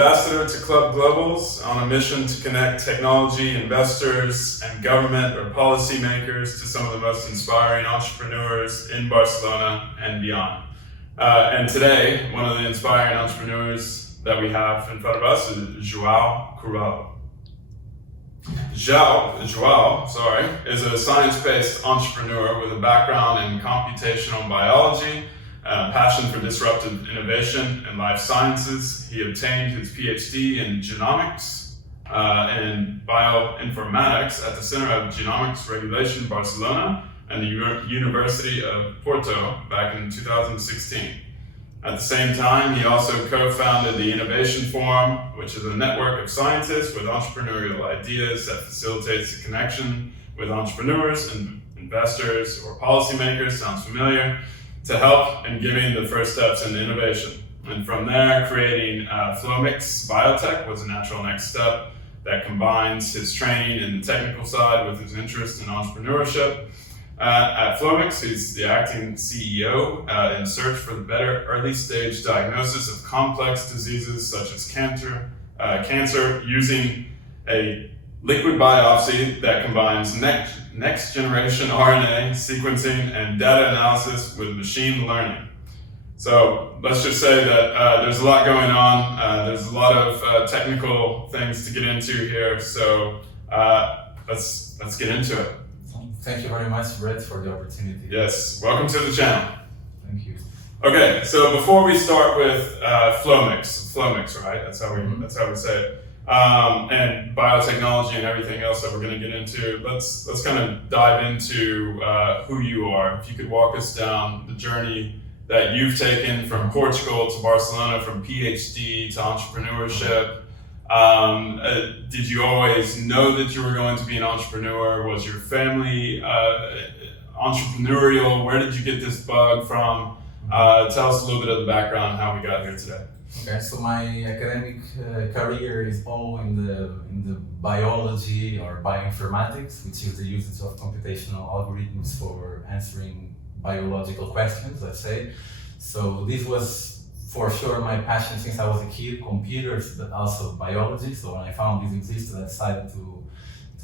ambassador to Club Globals on a mission to connect technology, investors, and government or policymakers to some of the most inspiring entrepreneurs in Barcelona and beyond. And today, one of the inspiring entrepreneurs that we have in front of us is Joao Curado. Joao, is a science-based entrepreneur with a background in computational biology, passion for disruptive innovation and life sciences. He obtained his PhD in genomics and bioinformatics at the Center of Genomics Regulation Barcelona and the University of Porto back in 2016. At the same time, he also co-founded the Innovation Forum, which is a network of scientists with entrepreneurial ideas that facilitates the connection with entrepreneurs and investors or policymakers, sounds familiar, to help in giving the first steps in innovation. And from there, creating Flomics Biotech was a natural next step that combines his training in the technical side with his interest in entrepreneurship. At Flomics, he's the acting CEO in search for the better early stage diagnosis of complex diseases such as cancer using a liquid biopsy that combines next generation RNA sequencing and data analysis with machine learning. So let's just say that there's a lot going on. There's a lot of technical things to get into here. So let's get into it. Thank you very much, Brett, for the opportunity. Yes, welcome to the channel. Thank you. Okay, so before we start with Flomics, right? That's how we say it. And biotechnology and everything else that we're going to get into. Let's kind of dive into who you are. If you could walk us down the journey that you've taken from Portugal to Barcelona, from PhD to entrepreneurship. Did you always know that you were going to be an entrepreneur? Was your family entrepreneurial? Where did you get this bug from? Tell us a little bit of the background, how we got here today. Okay, so my academic career is all in the biology or bioinformatics, which is the usage of computational algorithms for answering biological questions, let's say. So this was for sure my passion since I was a kid, computers, but also biology. So when I found this existed, I decided to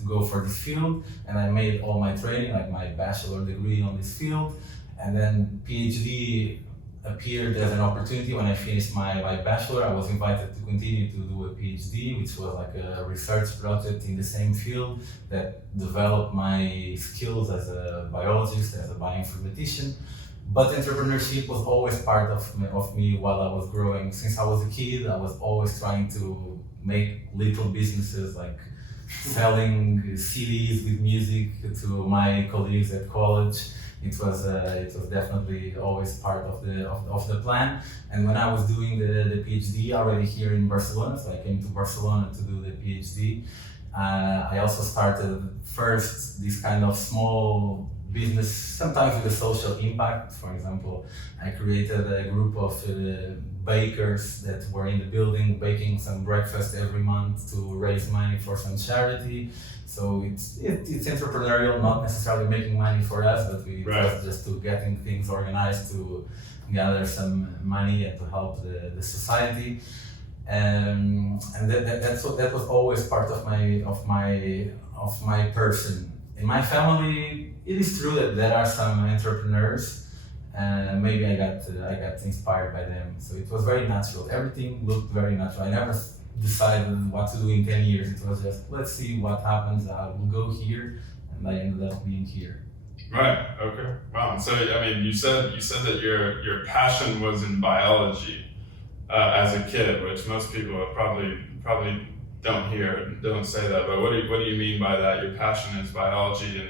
go for this field, and I made all my training, like my bachelor degree on this field, and then PhD appeared as an opportunity. When I finished my bachelor, I was invited to continue to do a PhD, which was like a research project in the same field that developed my skills as a biologist, as a bioinformatician. But entrepreneurship was always part of me while I was growing. Since I was a kid, I was always trying to make little businesses, like selling CDs with music to my colleagues at college. It was definitely always part of the plan. And when I was doing the PhD already here in Barcelona, so I came to Barcelona to do the PhD, I also started first this kind of small business, sometimes with a social impact. For example, I created a group of bakers that were in the building baking some breakfast every month to raise money for some charity. So it's entrepreneurial, not necessarily making money for us, but we was just to getting things organized to gather some money and to help the society. And that was always part of my person. In my family, it is true that there are some entrepreneurs, and maybe I got inspired by them. So it was very natural. Everything looked very natural. I never decided what to do in 10 years. It was just, let's see what happens. I will go here, and I ended up being here. Right. Okay. Wow. And so, I mean, you said that your passion was in biology as a kid, which most people probably don't say that. But what do you mean by that? Your passion is biology and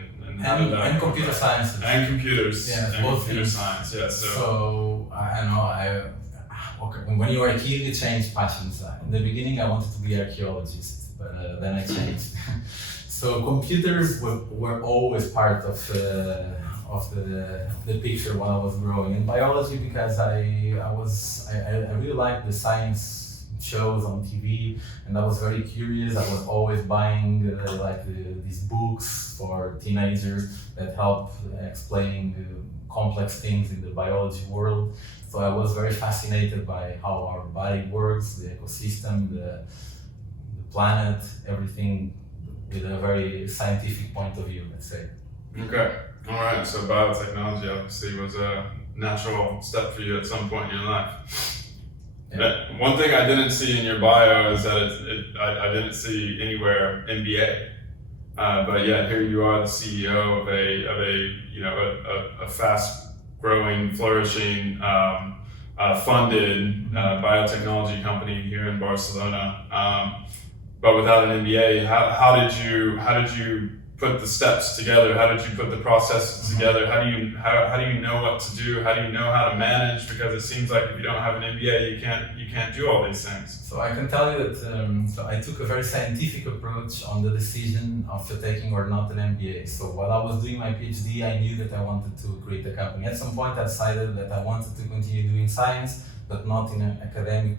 computer science and computers. Yeah, and both computer things. Science. Yeah. So I don't know. When you were a kid, you changed passions. In the beginning, I wanted to be an archaeologist, but then I changed. So computers were always part of the picture while I was growing. In biology, because I really liked the science shows on TV, and I was very curious. I was always buying these books for teenagers that help explaining complex things in the biology world. So I was very fascinated by how our body works, the ecosystem, the planet, everything with a very scientific point of view, let's say. Okay, all right. So biotechnology obviously was a natural step for you at some point in your life. Yeah. One thing I didn't see in your bio is that I didn't see anywhere MBA, but yet here you are, the CEO of a fast-growing, flourishing, funded biotechnology company here in Barcelona. But without an MBA, how did you put the steps together? How did you put the processes together? How do you know what to do? How do you know how to manage? Because it seems like if you don't have an MBA, you can't do all these things. So I can tell you that so I took a very scientific approach on the decision of taking or not an MBA. So while I was doing my PhD, I knew that I wanted to create a company. At some point, I decided that I wanted to continue doing science, but not in an academic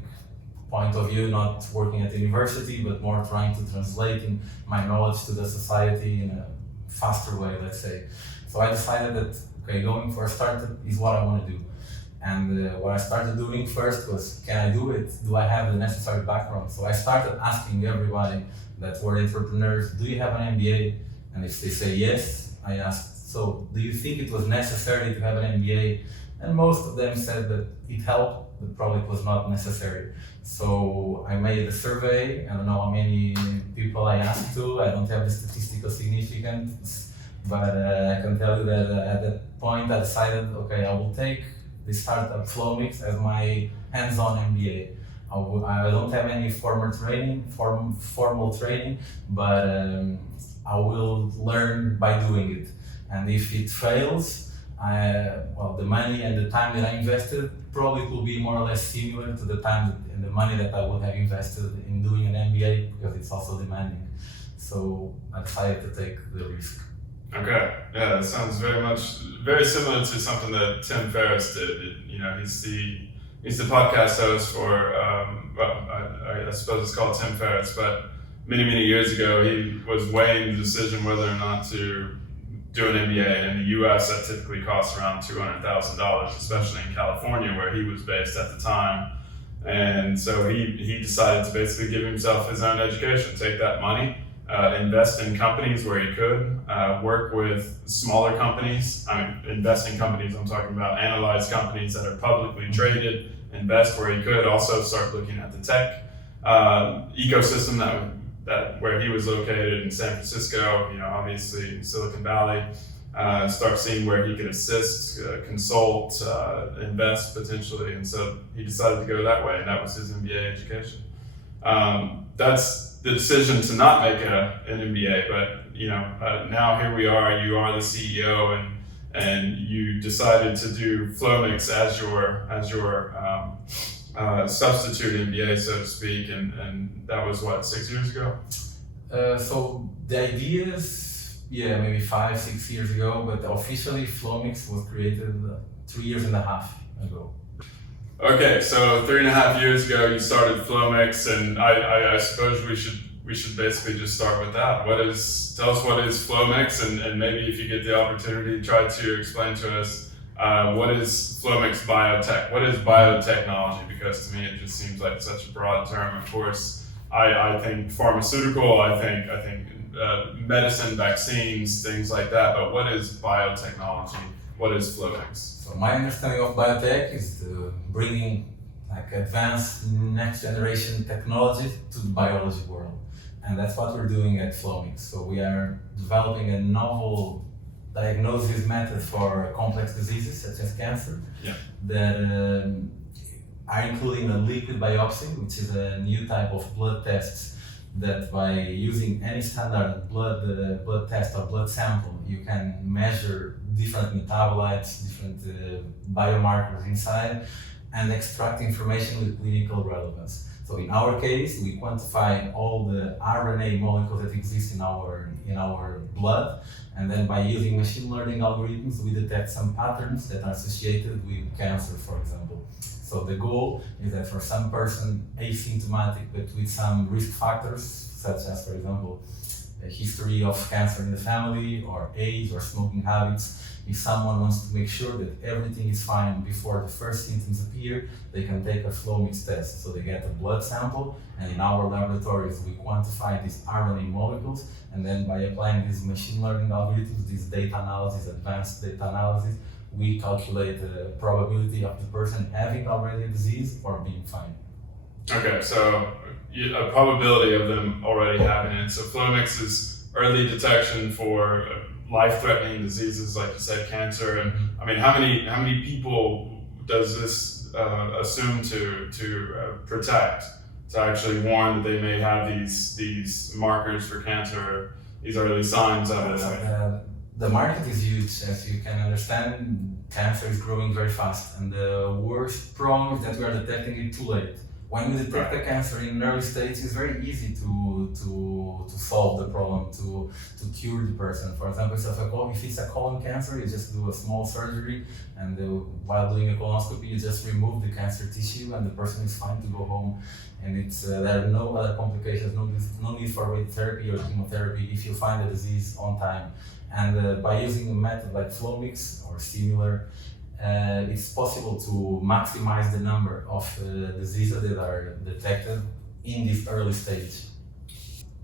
point of view, not working at the university, but more trying to translate in my knowledge to the society in a faster way, let's say. So I decided that, okay, going for a startup is what I want to do. And what I started doing first was, can I do it? Do I have the necessary background? So I started asking everybody that were entrepreneurs, do you have an MBA? And if they say yes, I asked, so do you think it was necessary to have an MBA? And most of them said that it helped, but probably it was not necessary. So I made a survey. I don't know how many people I asked to. I don't have the statistical significance, but I can tell you that at that point I decided, okay, I will take the startup Flomics as my hands-on MBA. I don't have any formal training, but I will learn by doing it. And if it fails, the money and the time that I invested probably will be more or less similar to the time and the money that I would have invested in doing an MBA, because it's also demanding. So I decided to take the risk. Okay, yeah, that sounds very similar to something that Tim Ferriss did. He's the podcast host for I suppose it's called Tim Ferriss, but many years ago he was weighing the decision whether or not to do an MBA. In the US, that typically costs around $200,000, especially in California where he was based at the time. And so he decided to basically give himself his own education, take that money, invest in companies where he could, work with smaller companies. Invest in companies, I'm talking about analyze companies that are publicly traded, invest where he could, also start looking at the tech ecosystem that where he was located in San Francisco, obviously Silicon Valley, start seeing where he could assist, consult, invest potentially. And so he decided to go that way, and that was his MBA education. That's the decision to not make an MBA, but now here we are, you are the CEO, and you decided to do Flomics as your substitute MBA, so to speak, and that was what, 6 years ago? So the idea is, maybe 5-6 years ago, but officially Flomics was created 3.5 years ago. Okay, so 3.5 years ago you started Flomics, and I suppose we should basically just start with that. Tell us what is Flomics, and maybe if you get the opportunity, try to explain to us what is Flomics biotech? What is biotechnology? Because to me it just seems like such a broad term. Of course, I think pharmaceutical, I think medicine, vaccines, things like that. But what is biotechnology? What is Flomics? So my understanding of biotech is bringing advanced next generation technology to the biology world, and that's what we're doing at Flomics. So we are developing a novel diagnosis method for complex diseases such as cancer that are including a liquid biopsy, which is a new type of blood tests that by using any standard blood test or blood sample, you can measure different metabolites, different biomarkers inside, and extract information with clinical relevance. So in our case, we quantify all the RNA molecules that exist in our blood, and then by using machine learning algorithms, we detect some patterns that are associated with cancer, for example. So the goal is that for some person asymptomatic but with some risk factors, such as, for example, a history of cancer in the family, or age, or smoking habits, if someone wants to make sure that everything is fine before the first symptoms appear, they can take a Flomics test. So they get a blood sample, and in our laboratories we quantify these RNA molecules, and then by applying these machine learning algorithms, these data analysis, advanced data analysis, we calculate the probability of the person having already a disease or being fine. Okay, so a probability of them already having it. So Flomics is early detection for life-threatening diseases, like you said, cancer. And I mean, how many people does this assume to protect, to actually warn that they may have these markers for cancer, these early signs of it? The market is huge, as you can understand. Cancer is growing very fast, and the worst problem is that we are detecting it too late. When we detect the cancer in early stage, it's very easy to solve the problem, to cure the person. For example, if it's a colon cancer, you just do a small surgery, and while doing a colonoscopy, you just remove the cancer tissue, and the person is fine to go home. And there are no other complications, no need for radiotherapy or chemotherapy if you find the disease on time. And by using a method like Flomics or similar, it's possible to maximize the number of diseases that are detected in this early stage.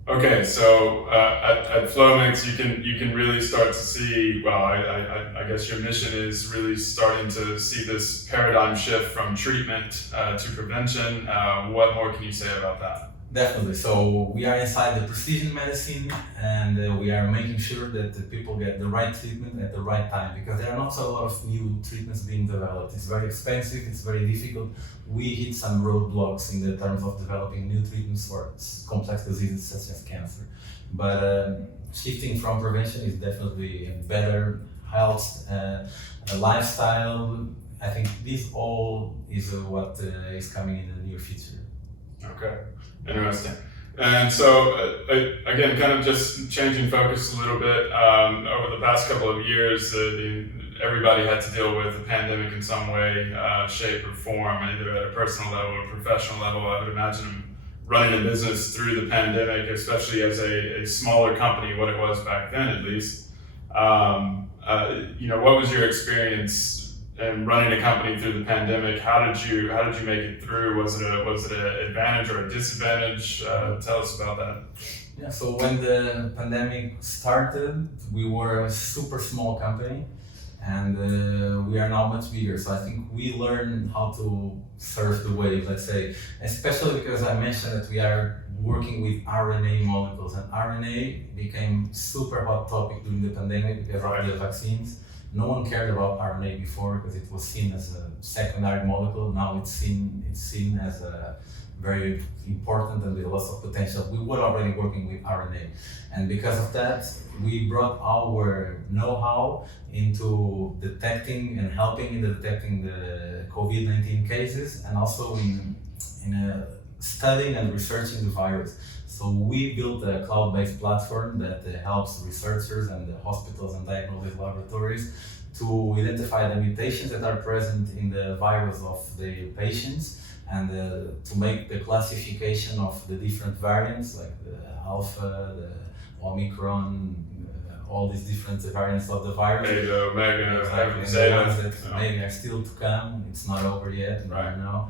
Okay, so at Flomics, you can really start to see. Well, I guess your mission is really starting to see this paradigm shift from treatment to prevention. What more can you say about that? Definitely. So we are inside the precision medicine, and we are making sure that the people get the right treatment at the right time, because there are not so a lot of new treatments being developed. It's very expensive, it's very difficult. We hit some roadblocks in the terms of developing new treatments for complex diseases such as cancer. But shifting from prevention is definitely a better health, a lifestyle. I think this all is what is coming in the near future. Okay. Interesting. And so, again, kind of just changing focus a little bit, over the past couple of years, everybody had to deal with the pandemic in some way, shape, or form, either at a personal level or professional level. I would imagine running a business through the pandemic, especially as a smaller company, what it was back then at least. What was your experience and running a company through the pandemic? How did you make it through? Was it an advantage or a disadvantage? Tell us about that. Yeah, so when the pandemic started, we were a super small company, and we are now much bigger. So I think we learned how to surf the wave, let's say, especially because I mentioned that we are working with RNA molecules, and RNA became super hot topic during the pandemic because of the vaccines. No one cared about RNA before because it was seen as a secondary molecule. Now it's seen as a very important and with lots of potential. We were already working with RNA, and because of that, we brought our know-how into detecting and helping in detecting the COVID-19 cases, and also in studying and researching the virus. So we built a cloud-based platform that helps researchers and the hospitals and diagnosis laboratories to identify the mutations that are present in the virus of the patients, and to make the classification of the different variants, like the Alpha, the Omicron, all these different variants of the virus. Beta, Omega, exactly. The ones that maybe are still to come. It's not over yet right now.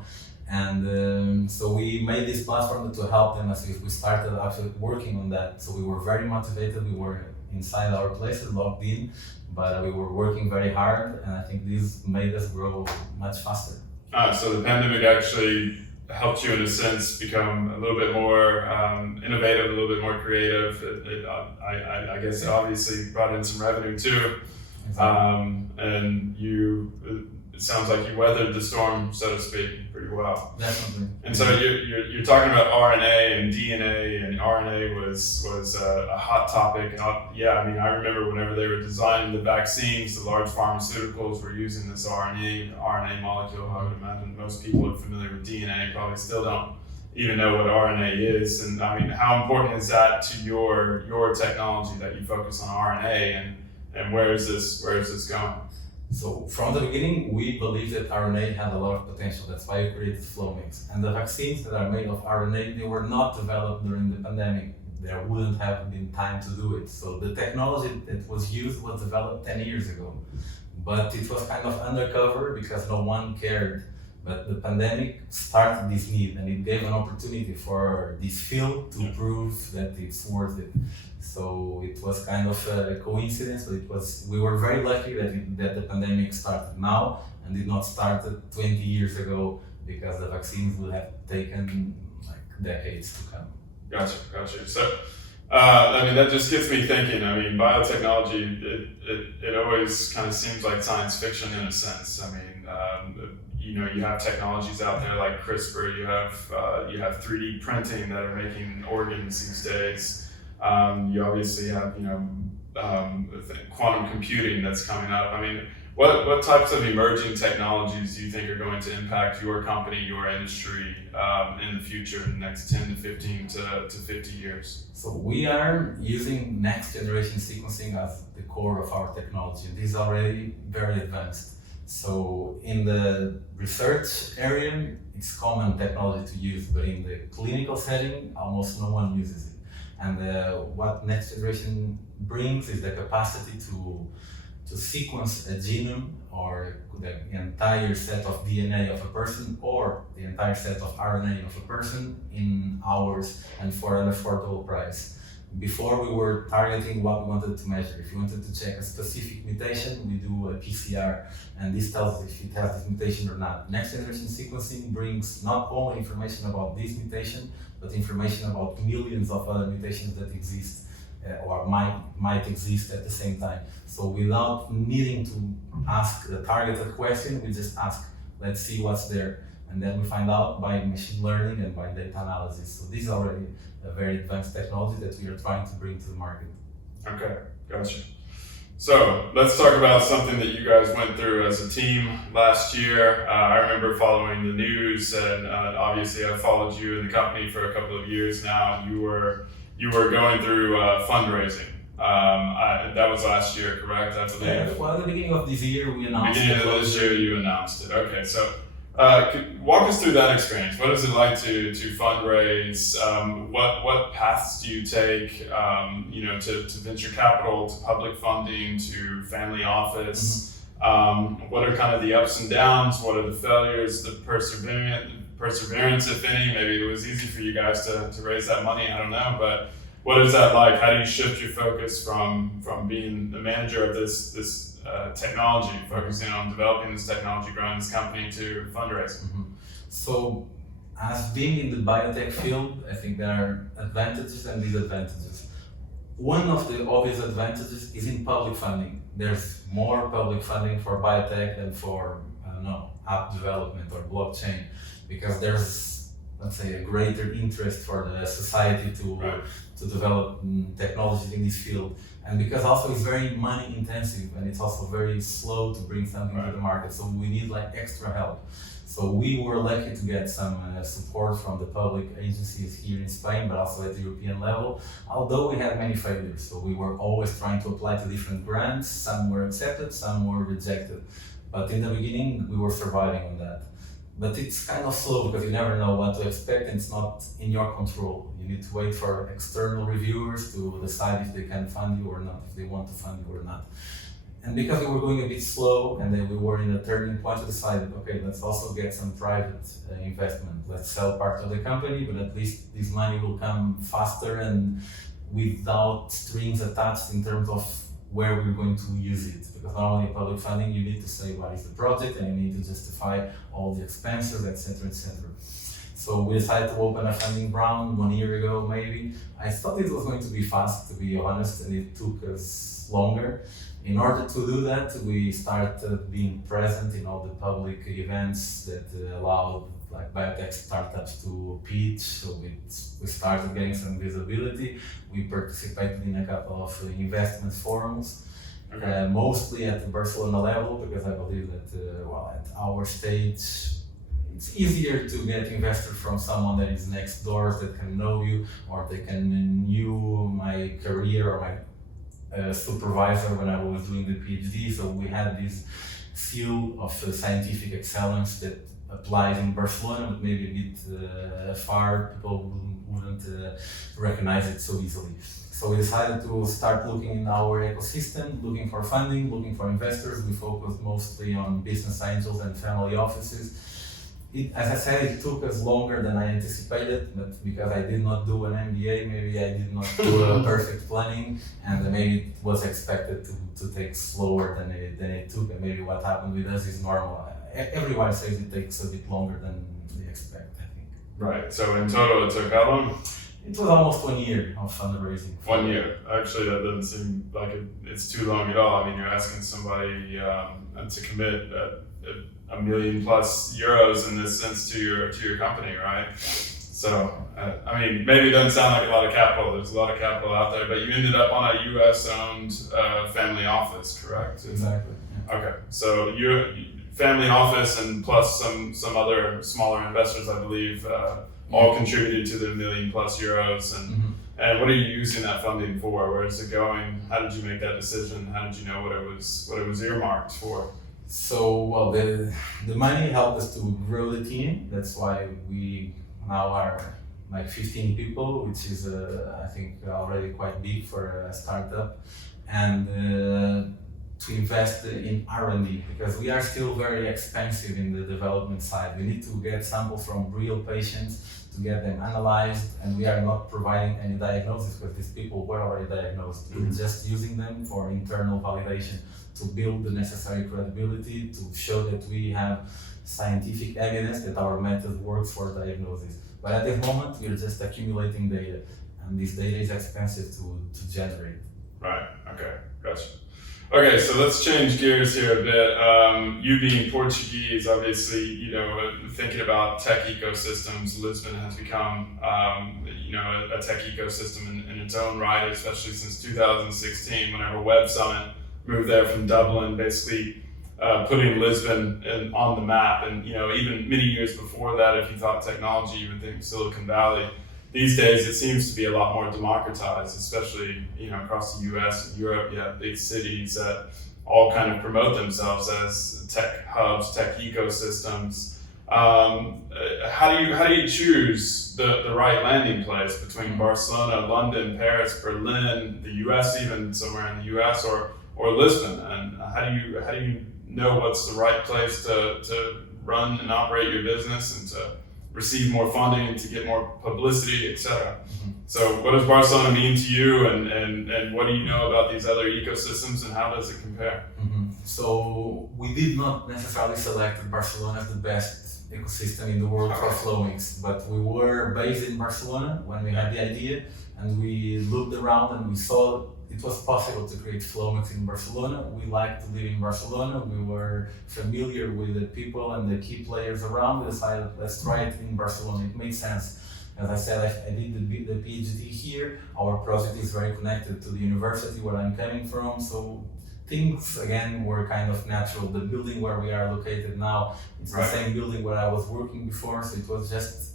And so we made this platform to help them as we started actually working on that. So we were very motivated. We were inside our places, locked in, but we were working very hard, and I think this made us grow much faster. So the pandemic actually helped you, in a sense, become a little bit more innovative, a little bit more creative. I guess it obviously brought in some revenue too. Exactly. And it sounds like you weathered the storm, so to speak, pretty well. Definitely. And so you're talking about RNA and DNA, and RNA was a hot topic. And I remember whenever they were designing the vaccines, the large pharmaceuticals were using this RNA molecule. I would imagine most people are familiar with DNA, probably still don't even know what RNA is. And I mean, how important is that to your technology that you focus on RNA, and where is this going? So from the beginning, we believed that RNA had a lot of potential. That's why we created Flomics. And the vaccines that are made of RNA, they were not developed during the pandemic. There wouldn't have been time to do it. So the technology that was used was developed 10 years ago. But it was kind of undercover because no one cared. But the pandemic started this need, and it gave an opportunity for this field to prove that it's worth it. So it was kind of a coincidence, but we were very lucky that the pandemic started now and did not start 20 years ago, because the vaccines would have taken like decades to come. Gotcha. So, I mean, that just gets me thinking. I mean, biotechnology, it always kind of seems like science fiction in a sense. I mean, you have technologies out there like CRISPR, you have 3D printing that are making organs these days. You obviously have, quantum computing that's coming up. I mean, what types of emerging technologies do you think are going to impact your company, your industry, in the future, in the next 10 to 15 to 50 years? So we are using next generation sequencing as the core of our technology. This is already very advanced. So in the research area, it's common technology to use, but in the clinical setting, almost no one uses it. And what next generation brings is the capacity to sequence a genome, or the entire set of DNA of a person, or the entire set of RNA of a person in hours, and for an affordable price. Before, we were targeting what we wanted to measure. If you wanted to check a specific mutation, we do a PCR, and this tells us if it has this mutation or not. Next generation sequencing brings not only information about this mutation, but information about millions of other mutations that exist or might exist at the same time. So without needing to ask a targeted question, we just ask, let's see what's there. And then we find out by machine learning and by data analysis. So this is already a very advanced technology that we are trying to bring to the market. Okay, gotcha. So let's talk about something that you guys went through as a team last year. I remember following the news, and obviously I followed you in the company for a couple of years now. You were going through fundraising. That was last year, correct? I believe. Well, at the beginning of this year, we announced. Beginning of this year, you announced it. Okay, so walk us through that experience. What is it like to fundraise? What paths do you take? To venture capital, to public funding, to family office. Mm-hmm. What are kind of the ups and downs? What are the failures? The perseverance, if any? Maybe it was easy for you guys to raise that money. I don't know, but what is that like? How do you shift your focus from being the manager of this technology, focusing on developing this technology, growing this company, to fundraising? Mm-hmm. So, as being in the biotech field, I think there are advantages and disadvantages. One of the obvious advantages is in public funding. There's more public funding for biotech than for, app development or blockchain, because there's, let's say, a greater interest for the society to develop technology in this field. And because also it's very money intensive, and it's also very slow to bring something to the market. So we need like extra help. So we were lucky to get some support from the public agencies here in Spain, but also at the European level, although we had many failures. So we were always trying to apply to different grants. Some were accepted, some were rejected. But in the beginning, we were surviving on that. But it's kind of slow because you never know what to expect, and it's not in your control. You need to wait for external reviewers to decide if they can fund you or not, if they want to fund you or not. And because we were going a bit slow, and then we were in a turning point, we decided, okay, let's also get some private investment. Let's sell part of the company, but at least this money will come faster and without strings attached in terms of where we're going to use it. Because not only public funding, you need to say what is the project, and you need to justify all the expenses, etc., etc. So we decided to open a funding round 1 year ago, maybe. I thought it was going to be fast, to be honest, and it took us longer. In order to do that, we started being present in all the public events that allowed like biotech startups to pitch. So we started getting some visibility. We participated in a couple of investment forums, mostly at the Barcelona level, because I believe that at our stage, it's easier to get investors from someone that is next door, that can know you, or they can knew my career or my supervisor when I was doing the PhD. So we had this seal of scientific excellence that applies in Barcelona, but maybe a bit far. People wouldn't recognize it so easily. So we decided to start looking in our ecosystem, looking for funding, looking for investors. We focused mostly on business angels and family offices. As I said, it took us longer than I anticipated, but because I did not do an MBA, maybe I did not do a perfect planning, and maybe it was expected to take slower than it took, and maybe what happened with us is normal. Everyone says it takes a bit longer than they expect, I think. Right, so in total it took how long? It was almost 1 year of fundraising. 1 year. Actually, that doesn't seem like it's too long at all. I mean, you're asking somebody to commit €1 million plus in this sense to your company, right? So, I mean, maybe it doesn't sound like a lot of capital. There's a lot of capital out there, but you ended up on a US-owned family office, correct? Exactly. Yeah. Okay, so your family office and plus some other smaller investors, I believe, all contributed to the €1 million plus, and what are you using that funding for? Where is it going? How did you make that decision? How did you know what it was earmarked for? So, well, the money helped us to grow the team. That's why we now are like 15 people, which is I think already quite big for a startup, and to invest in R&D, because we are still very expensive in the development side. We need to get samples from real patients to get them analyzed, and we are not providing any diagnosis because these people were already diagnosed. We're just using them for internal validation to build the necessary credibility, to show that we have scientific evidence that our method works for diagnosis. But at the moment, we're just accumulating data, and this data is expensive to generate. Right, okay, gotcha. Okay, so let's change gears here a bit. You being Portuguese, obviously, thinking about tech ecosystems, Lisbon has become, a tech ecosystem in its own right, especially since 2016, whenever Web Summit moved there from Dublin, basically putting Lisbon on the map. And, even many years before that, if you thought technology, you would think Silicon Valley. These days, it seems to be a lot more democratized, especially across the U.S. and Europe. You have big cities that all kind of promote themselves as tech hubs, tech ecosystems. How do you choose the right landing place between Barcelona, London, Paris, Berlin, the U.S., even somewhere in the U.S. or Lisbon? And how do you know what's the right place to run and operate your business and to receive more funding and to get more publicity, etc. So what does Barcelona mean to you, and what do you know about these other ecosystems, and how does it compare? So we did not necessarily select Barcelona as the best ecosystem in the world for Flomics, but we were based in Barcelona when we had the idea, and we looked around and we saw it was possible to create Flomics in Barcelona. We liked to live in Barcelona. We were familiar with the people and the key players around. We decided, let's try it in Barcelona. It made sense. As I said, I did the PhD here. Our project is very connected to the university where I'm coming from. So things, again, were kind of natural. The building where we are located now, it's the same building where I was working before. So it was just,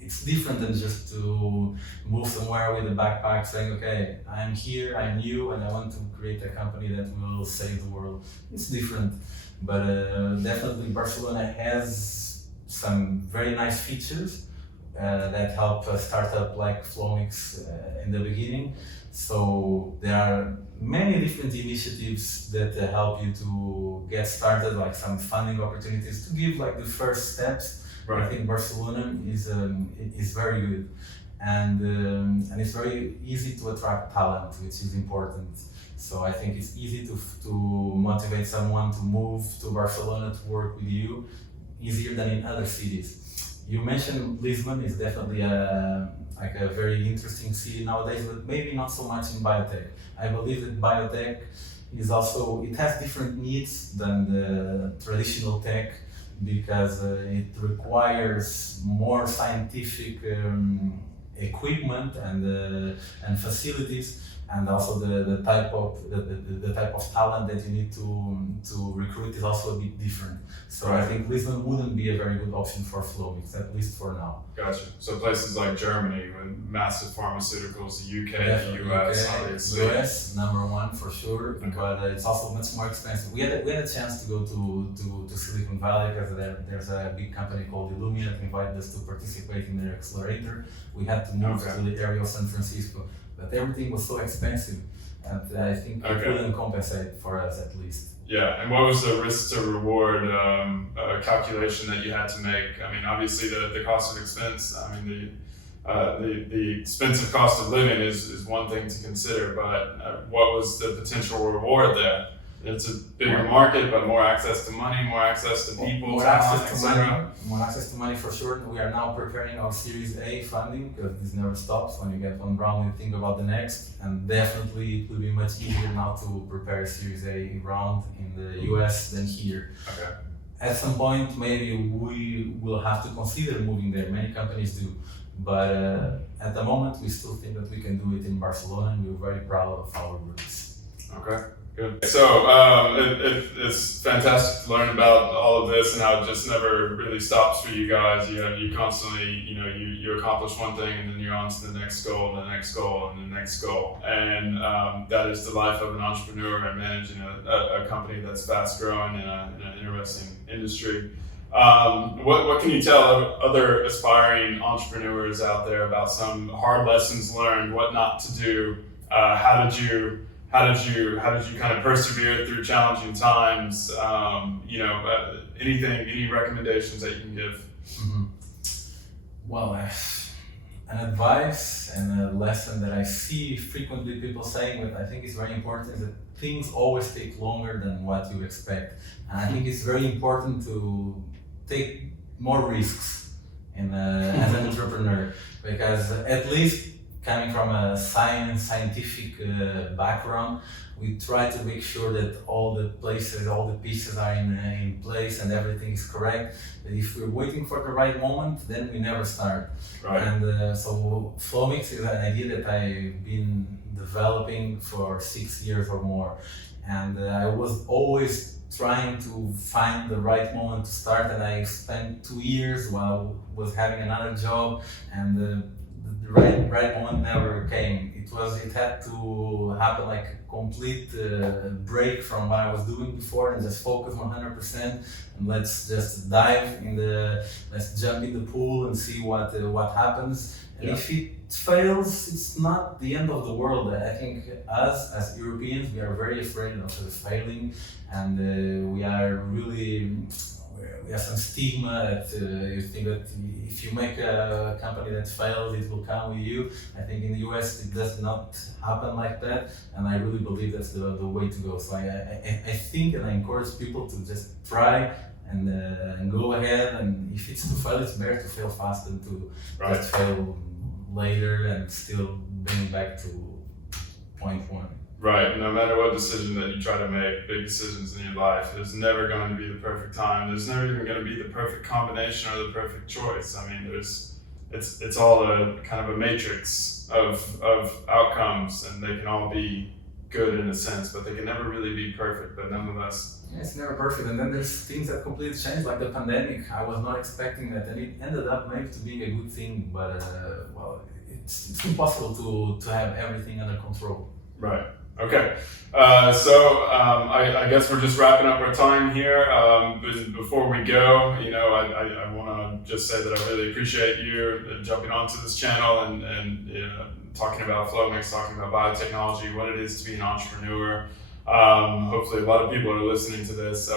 it's different than just to move somewhere with a backpack saying, okay, I'm here, I'm new, and I want to create a company that will save the world. It's different, but definitely Barcelona has some very nice features that help a startup like Flomics in the beginning. So there are many different initiatives that help you to get started, like some funding opportunities to give like the first steps. Right. I think Barcelona is very good, and it's very easy to attract talent, which is important. So I think it's easy to motivate someone to move to Barcelona to work with you, easier than in other cities. You mentioned Lisbon is definitely a very interesting city nowadays, but maybe not so much in biotech. I believe that biotech is also, it has different needs than the traditional tech, because it requires more scientific equipment and facilities, and also the type of talent that you need to recruit is also a bit different. So I think Lisbon wouldn't be a very good option for Flomics, at least for now. Gotcha. So places like Germany with massive pharmaceuticals, the UK, Definitely the US, UK, obviously. US #1 for sure, but it's also much more expensive. We had a chance to go to Silicon Valley because there's a big company called Illumia that invited us to participate in their accelerator. We had to move to the area of San Francisco, but everything was so expensive, and I think it couldn't compensate for us at least. Yeah, and what was the risk to reward calculation that you had to make? I mean, obviously the cost of expense. I mean, the expensive cost of living is one thing to consider, but what was the potential reward there? It's a bigger market, but more access to money, more access to people, more talent, access to money, more access to money for sure. We are now preparing our Series A funding because this never stops. When you get one round, you think about the next, and definitely it will be much easier now to prepare a Series A round in the US than here. Okay. At some point, maybe we will have to consider moving there. Many companies do, but at the moment, we still think that we can do it in Barcelona, and we're very proud of our roots. Okay. Good. So it's fantastic to learn about all of this and how it just never really stops for you guys. You constantly, you accomplish one thing and then you're on to the next goal and the next goal and the next goal. And that is the life of an entrepreneur and managing a company that's fast growing in an interesting industry. What can you tell other aspiring entrepreneurs out there about some hard lessons learned, what not to do? How did you kind of persevere through challenging times? Any recommendations that you can give? Mm-hmm. Well, an advice and a lesson that I see frequently people saying, but I think is very important, is that things always take longer than what you expect. And I think it's very important to take more risks as an entrepreneur, because at least coming from a scientific background, we try to make sure that all the pieces are in place and everything is correct. But if we're waiting for the right moment, then we never start. Right. And so Flomics is an idea that I've been developing for 6 years or more. And I was always trying to find the right moment to start, and I spent 2 years while I was having another job, and the right moment never came. It had to happen like a complete break from what I was doing before and just focus 100%, and let's just let's jump in the pool and see what happens. And if it fails, it's not the end of the world. I think us as Europeans, we are very afraid of failing, and we have some stigma that you think that if you make a company that fails, it will come with you. I think in the US it does not happen like that, and I really believe that's the way to go. So I think, and I encourage people to just try and go ahead, and if it's to fail, it's better to fail fast than to just fail later and still bring back to point one. Right. No matter what decision that you try to make, big decisions in your life, there's never going to be the perfect time. There's never even going to be the perfect combination or the perfect choice. I mean, it's all a kind of a matrix of outcomes, and they can all be good in a sense, but they can never really be perfect. But nonetheless, yeah, it's never perfect. And then there's things that completely change, like the pandemic. I was not expecting that, and it ended up maybe to being a good thing. But it's impossible to have everything under control. Right. Okay, so I guess we're just wrapping up our time here. But before we go, I want to just say that I really appreciate you jumping onto this channel and talking about Flomics, talking about biotechnology, what it is to be an entrepreneur. Hopefully, a lot of people are listening to this.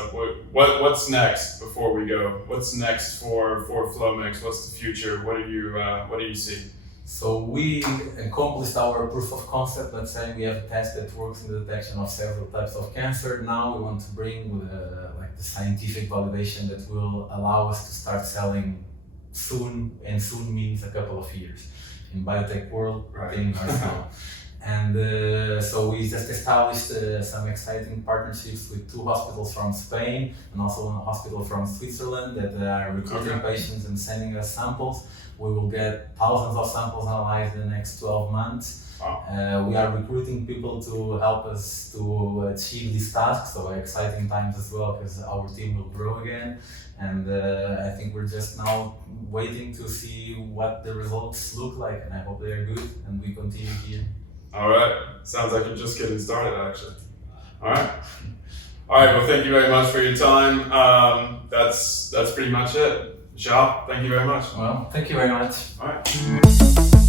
What's next before we go? What's next for Flomics? What's the future? What do you see? So we accomplished our proof of concept. Let's say we have a test that works in the detection of several types of cancer. Now we want to bring the scientific validation that will allow us to start selling soon, and soon means a couple of years. In biotech world, things are slow. And so we just established some exciting partnerships with 2 hospitals from Spain and also a hospital from Switzerland that are recruiting patients and sending us samples. We will get thousands of samples analyzed in the next 12 months. Wow. We are recruiting people to help us to achieve these tasks, so exciting times as well because our team will grow again. And I think we're just now waiting to see what the results look like, and I hope they are good and we continue here. All right. Sounds like you're just getting started, actually. All right. All right. Well, thank you very much for your time. That's pretty much it. Joao, thank you very much. Well, thank you very much. All right.